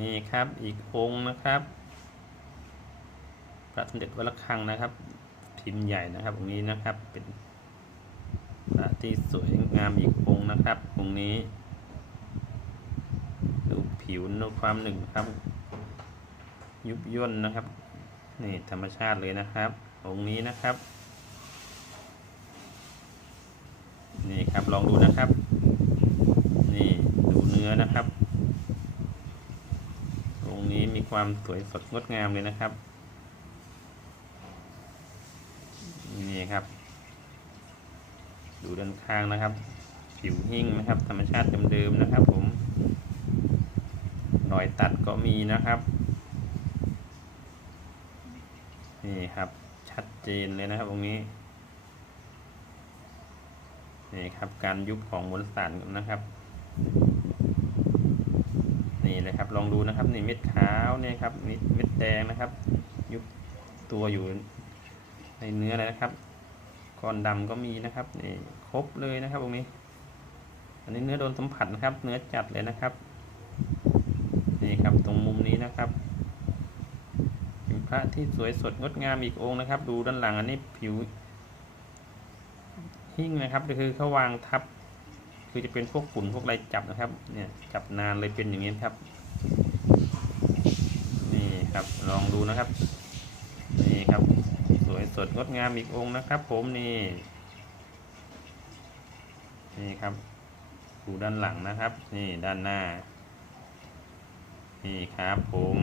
นี่ครับอีกองค์นะครับ พระสมเด็จวัดระฆังนะครับ พิมพ์ใหญ่นะครับองค์นี้นะครับเป็นพระที่สวยงามอีกองค์นะครับองค์นี้ดูผิวดูความหนึ่งครับ ยุบย่นนะครับนี่ธรรมชาติเลยนะครับ องค์นี้นะครับนี่ครับลองดูนะครับ นี่ดูเนื้อนะครับ อง ค์นี้มีความสวยสดงดงามเลยนะครับ นี่ครับ ดูด้านข้างนะครับ ผิวหิ้งนะครับ ธรรมชาติเดิมๆนะครับผมรอยตัดก็มีนะครับ นี่ครับชัดเจนเลยนะครับตรงนี้นี่ครับการยุบของมวลสารนะครับ นี่เลยครับ ลองดูนะครับนี่เม็ดขาวเนี่ยครับเม็ดเม็ดแดงนะครับ ยุบตัวอยู่ในเนื้อเลยนะครับก้อนดำก็มีนะครับนี่ครบเลยนะครับตรงนี้ อันนี้เนื้อโดนสัมผัสนะครับ เนื้อจัดเลยนะครับนี่ครับตรงมุมนี้นะครับเป็นพระที่สวยสดงดงามอีกองค์นะครับ ดูด้านหลังอันนี้ผิวหิ้งนะครับก็คือเขาวางทับ คือจะเป็นพวกฝุ่นพวกอะไรจับนะครับ เนี่ยจับนานเลยเป็นอย่างนี้ครับ นี่ครับลองดูนะครับ นี่ครับ สวยสดงดงามอีกองค์นะครับ ผมนี่นี่ครับดูด้านหลังนะครับ นี่ด้านหน้า นี่ครับผม